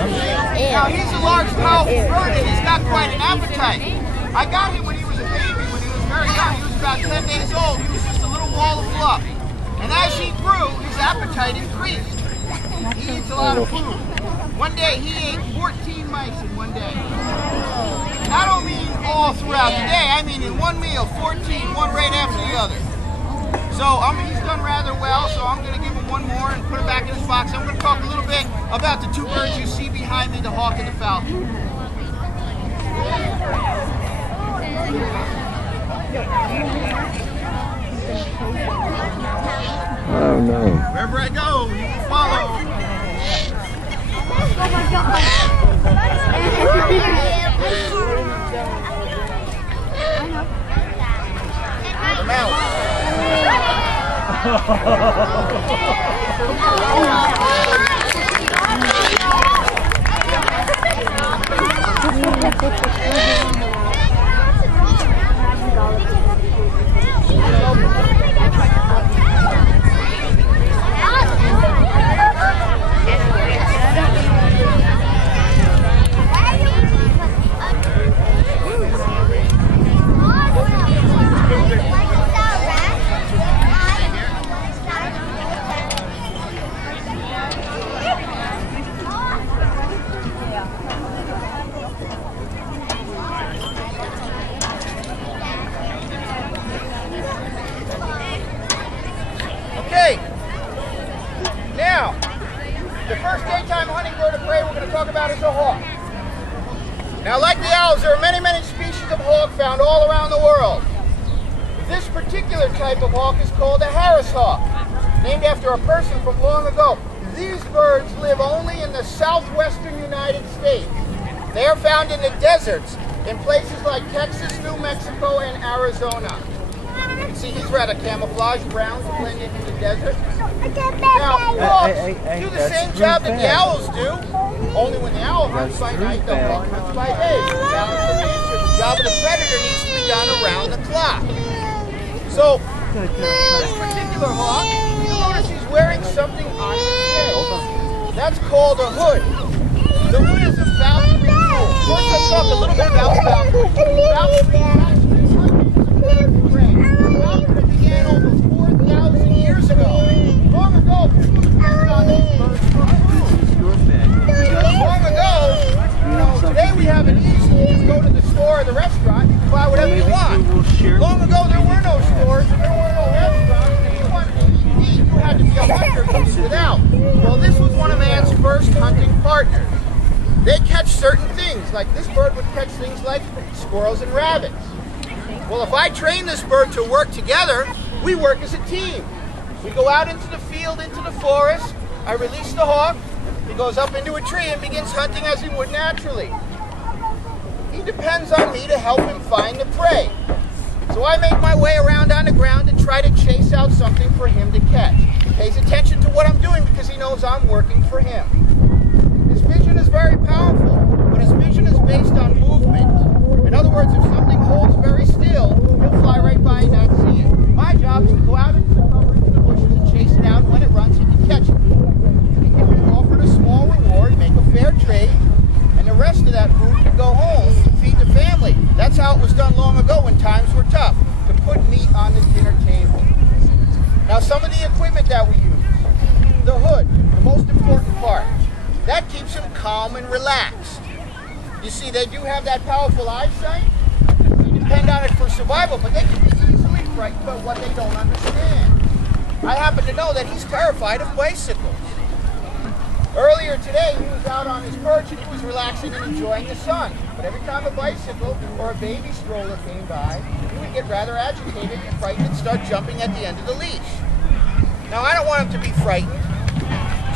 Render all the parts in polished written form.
Now he's a large, powerful bird and he's got quite an appetite. I got him when he was a baby, when he was very young. He was about 10 days old. He was just a little wall of fluff. And as he grew, his appetite increased. He eats a lot of food. One day he ate 14 mice in one day. And I don't mean all throughout the day. I mean in one meal, 14, one right after the other. So he's done rather well, so I'm going to give him one more and put him back in his box. I'm going to talk a little bit about the two birds you see behind me, the hawk and the falcon. Oh no. Wherever I go, you can follow. Oh my God. I'm out. Okay, now, the first daytime hunting bird of prey we're going to talk about is the hawk. Now, like the owls, there are many, many species of hawk found all around the world. This particular type of hawk is called a Harris hawk, named after a person from long ago. These birds live only in the southwestern United States. They are found in the deserts in places like Texas, New Mexico, and Arizona. You can see he's rather camouflaged brown to blend into the desert. Now, hawks do the same job that the owls do, only when the owl hunts by night, the hawk hunts by day. Balance of nature. The job of the predator needs to be done around the clock. So, this particular hawk, you'll notice he's wearing something on his head. That's called a hood. The hood is a falconry tool. First, let's talk a little bit about falconry. Falconry began over 4,000 years ago. Long ago, people depended on these birds for food. Long ago, today we have it easy. You just go to the store or the restaurant, you can buy whatever you want. Long ago, there were no stores, and there were no restaurants, and if you wanted to eat, you had to be a hunter to eat without. Well, this was one of man's first hunting partners. They catch certain things, like this bird would catch things like squirrels and rabbits. Well, if I train this bird to work together, we work as a team. We go out into the field, into the forest. I release the hawk. He goes up into a tree and begins hunting as he would naturally. He depends on me to help him find the prey. So I make my way around on the ground and try to chase out something for him to catch. He pays attention to what I'm doing because he knows I'm working for him. His vision is very powerful, but his vision is based on movement. In other words, if something holds very still, he'll fly right by and not see it. My job is to go out into the cover, into the bushes, and chase it out. When it runs, he can catch it. He can be offered a small reward, make a fair trade, and the rest of that food can go home to feed the family. That's how it was done long ago when times were tough, to put meat on the dinner table. Now, some of the equipment that we use. The hood, the most important part. That keeps him calm and relaxed. You see, they do have that powerful eyesight. We depend on it for survival, but they can be easily frightened by what they don't understand. I happen to know that he's terrified of bicycles. Earlier today, he was out on his perch and he was relaxing and enjoying the sun. But every time a bicycle or a baby stroller came by, he would get rather agitated and frightened and start jumping at the end of the leash. Now, I don't want him to be frightened.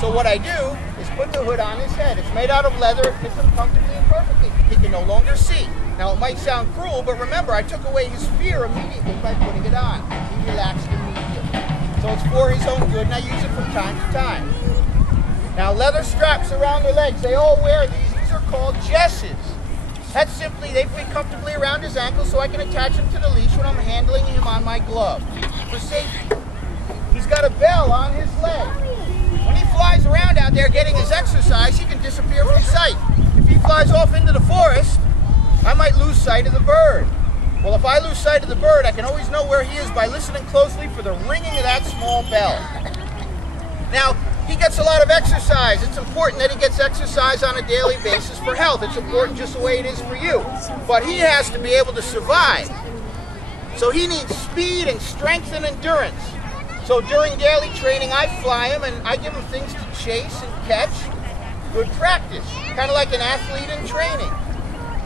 So what I do is put the hood on his head. It's made out of leather. It fits him comfortably and perfectly. He can no longer see. Now, it might sound cruel, but remember, I took away his fear immediately by putting it on. He relaxed immediately. So it's for his own good, and I use it from time to time. Now, leather straps around their legs. They all wear these. These are called jesses. That's simply, they fit comfortably around his ankles so I can attach him to the leash when I'm handling him on my glove for safety. He's got a bell on his leg. When he flies around out out there getting his exercise, he can disappear from sight. If he flies off into the forest, I might lose sight of the bird. Well, if I lose sight of the bird, I can always know where he is by listening closely for the ringing of that small bell. Now, he gets a lot of exercise. It's important that he gets exercise on a daily basis for health. It's important just the way it is for you. But he has to be able to survive. So he needs speed and strength and endurance. So during daily training, I fly him and I give him things to chase and catch. Good practice, kind of like an athlete in training.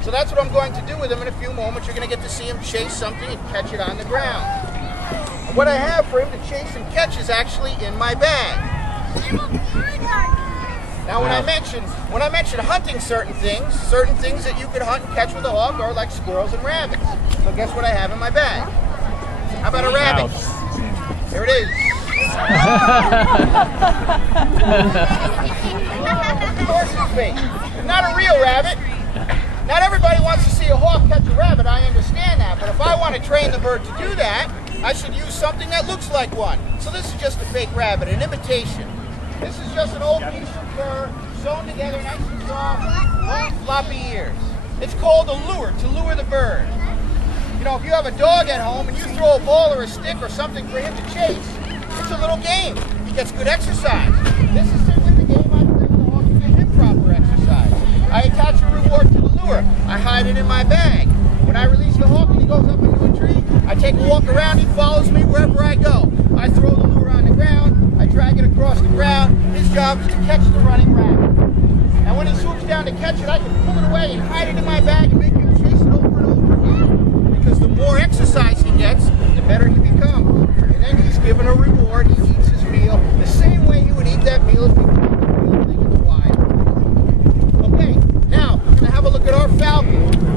So that's what I'm going to do with him in a few moments. You're going to get to see him chase something and catch it on the ground. And what I have for him to chase and catch is actually in my bag. Now when I mention hunting certain things that you could hunt and catch with a hawk are like squirrels and rabbits. So guess what I have in my bag? How about a rabbit? There it is. Horse's bait. Not a real rabbit. Not everybody wants to see a hawk catch a rabbit, I understand that, but if I want to train the bird to do that, I should use something that looks like one. So this is just a fake rabbit, an imitation. This is just an old piece of fur, sewn together nice and soft, long floppy ears. It's called a lure, to lure the bird. You know, if you have a dog at home and you throw a ball or a stick or something for him to chase, it's a little game. He gets good exercise. This is simply the game I play with the hawk to give him proper exercise. I attach a reward to the lure. I hide it in my bag. When I release the hawk and he goes up into a tree, I take a walk around, he follows me wherever I go. I throw the lure on the ground, I drag it across the ground. His job is to catch the running rabbit. And when he swoops down to catch it, I can pull it away and hide it in my bag and make him chase it over and over again. Because the more exercise he gets, the better he becomes. And then he's given a reward, he eats his meal the same way he would eat that meal if he could eat the real thing in the wild. Okay, now we're going to have a look at our falcon.